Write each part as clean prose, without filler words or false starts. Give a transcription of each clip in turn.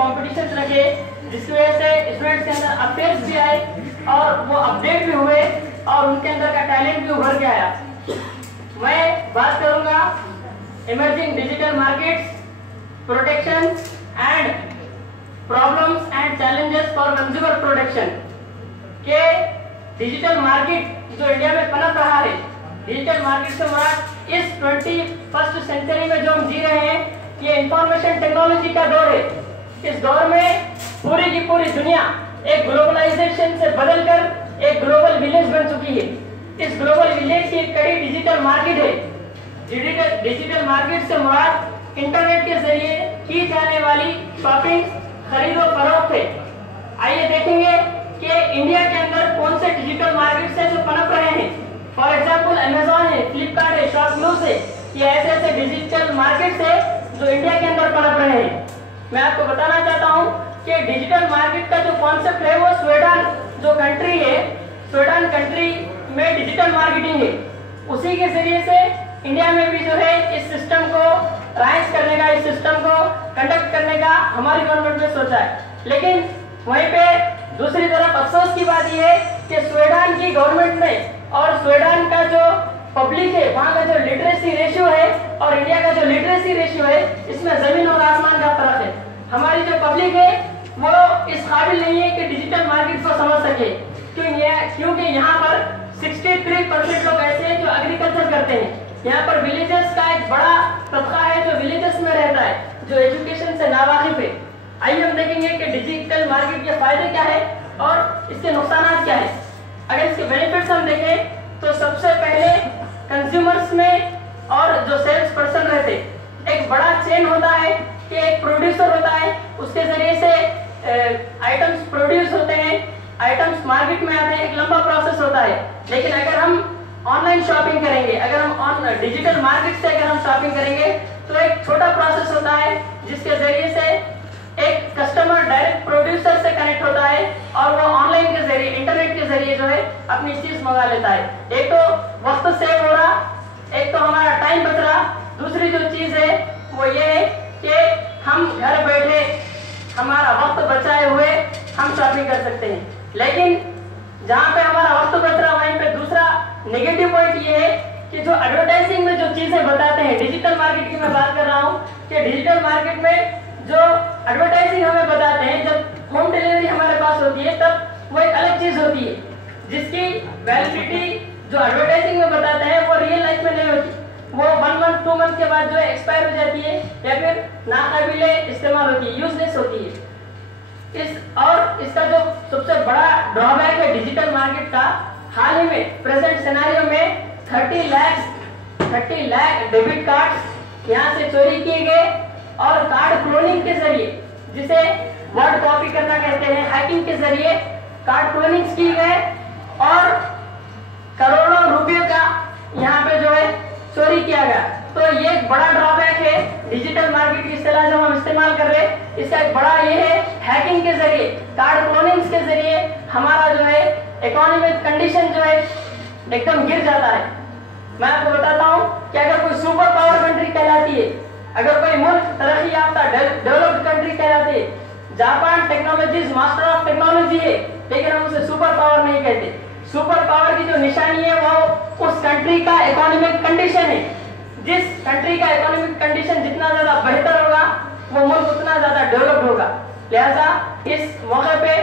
Competition रखे, जिसकी वजह से स्टूडेंट्स के अंदर अफेयर्स भी आए और वो अपडेट भी हुए और उनके अंदर का टैलेंट भी उभर के आया। मैं बात करूंगा emerging digital markets, protection and problems and challenges for consumer protection के डिजिटल मार्केट जो इंडिया में पनप रहा है। डिजिटल मार्केट से मुराद इस 21st सेंचुरी में जो हम जी रहे हैं, ये इंफॉर्मेशन टेक्नोलॉजी का दौर है। इस दौर में पूरी की पूरी दुनिया एक ग्लोबलाइजेशन से बदलकर एक ग्लोबल विलेज बन चुकी है। इस ग्लोबल विलेज की एक कड़ी डिजिटल मार्केट है। डिजिटल मार्केट से मुराद इंटरनेट के जरिए की जाने वाली शॉपिंग, खरीदो फरोख्त है। आइए देखेंगे कि इंडिया के अंदर कौन से डिजिटल मार्केट से जो पनप रहे हैं। फॉर एग्जांपल अमेजॉन है, फ्लिपकार्ट है, शॉपक्लूज है, ये ऐसे डिजिटल मार्केट है जो इंडिया के अंदर पनप रहे हैं। मैं आपको बताना चाहता हूं कि डिजिटल मार्केट का जो कॉन्सेप्ट है वो स्वीडन जो कंट्री है, स्वीडन कंट्री में डिजिटल मार्केटिंग है। उसी के जरिए से इंडिया में भी जो है इस सिस्टम को राइज करने का, इस सिस्टम को कंडक्ट करने का हमारी गवर्नमेंट ने सोचा है। लेकिन वहीं पे दूसरी तरफ अफसोस की बात यह है कि स्वीडन की गवर्नमेंट ने और स्वीडन का जो पब्लिक है, वहाँ का जो लिटरेसी रेशियो है और इंडिया का जो लिटरेसी रेशियो है, इसमें जमीन और आसमान का फर्क है। हमारी जो पब्लिक है वो इस काबिल नहीं है कि डिजिटल मार्केट को समझ सके, क्योंकि यहाँ पर 63% लोग ऐसे हैं जो एग्रीकल्चर करते हैं। यहाँ पर विलेजेस का एक बड़ा तबका है जो विलेजेस में रहता है, जो एजुकेशन से नावाकिफ है। आइए हम देखेंगे कि डिजिटल मार्केट के फायदे क्या है और इसके नुकसान क्या है। अगर इसके बेनिफिट्स हम देखें तो सबसे पहले कंज्यूमर्स में और जो सेल्स पर्सन रहते, एक बड़ा चेन होता है कि एक प्रोड्यूसर होता है, उसके जरिए से आइटम्स प्रोड्यूस होते हैं, आइटम्स मार्केट में आते हैं, एक लंबा प्रोसेस होता है। लेकिन अगर हम ऑनलाइन शॉपिंग करेंगे, अगर हम डिजिटल मार्केट से अगर हम शॉपिंग करेंगे तो एक छोटा प्रोसेस होता है जिसके जरिए से एक कस्टमर डायरेक्ट प्रोड्यूसर से कनेक्ट होता है और वो ऑनलाइन के जरिए, इंटरनेट के जरिए जो है अपनी चीज मंगा लेता है। एक तो वक्त सेव हो रहा, एक तो हमारा टाइम बच रहा, दूसरी जो चीज है वो ये है कि हम घर बैठे हमारा वक्त बचाए हुए हम शॉपिंग कर सकते हैं। लेकिन जहाँ पे हमारा वक्त बच रहा वहीं पे दूसरा नेगेटिव पॉइंट ये है कि जो एडवर्टाइजिंग में जो चीजें बताते हैं, डिजिटल मार्केट की मैं बात कर रहा हूँ कि डिजिटल मार्केट में जो एडवर्टाइजिंग हमें बताते हैं, जब होम डिलीवरी हमारे पास होती है तब वो एक अलग चीज होती है जिसकी वैलिडिटी जो एडवर्टाइजिंग में बताते हैं वो रियल लाइफ में नहीं होती। वो 1 मंथ 2 मंथ के बाद जो है एक्सपायर हो जाती है या फिर नाकाबिले इस्तेमाल होती है, यूजलेस होती है। और इसका जो सबसे बड़ा ड्रॉबैक है डिजिटल मार्केट का, हाल ही में प्रेजेंट सिनेरियो में 30 लाख डेबिट कार्ड यहाँ से चोरी किए गए और कार्ड क्लोनिंग के जरिए, जिसे वर्ड कॉपी करना कहते हैं, हैकिंग के जरिए कार्ड क्लोनिंग की गए और करोड़ों रुपयों का यहाँ पे जो है चोरी किया गया। तो ये एक बड़ा ड्रॉबैक है डिजिटल मार्केट की इस्तेलाह जब हम इस्तेमाल कर रहे हैं। इसका एक बड़ा ये है हैकिंग के जरिए, कार्ड क्लोनिंग के जरिए हमारा जो है इकोनॉमिक कंडीशन जो है एकदम गिर जाता है। मैं आपको बताता हूँ कि अगर कोई सुपर पावर कंट्री कहलाती है, अगर कोई मुल्क तरक्की याफ्ता डेवलप्ड कंट्री कहलाती है, Japan technologies master of technology है, लेकिन हम उसे सुपर पावर नहीं कहते। सुपर पावर की जो निशानी है वो उस कंट्री का इकोनॉमिक कंडीशन है। जिस कंट्री का इकोनॉमिक कंडीशन जितना ज्यादा बेहतर होगा वो मुल्क उतना ज्यादा डेवलप्ड होगा। लिहाजा इस मौके पे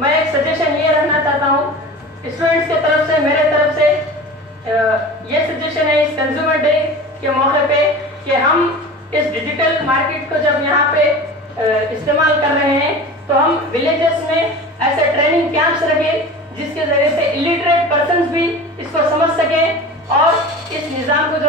मैं एक सजेशन ये रखना चाहता हूँ स्टूडेंट्स के तरफ से, मेरे तरफ से ये सजेशन है इस कंज्यूमर डे के मौके पे कि हम इस डिजिटल मार्केट को जब यहाँ पे इस्तेमाल कर रहे हैं तो हम विलेजेस में ऐसे ट्रेनिंग कैंप्स रखें जिसके जरिए से इलिटरेट पर्सन्स भी इसको समझ सके और इस निजाम को जो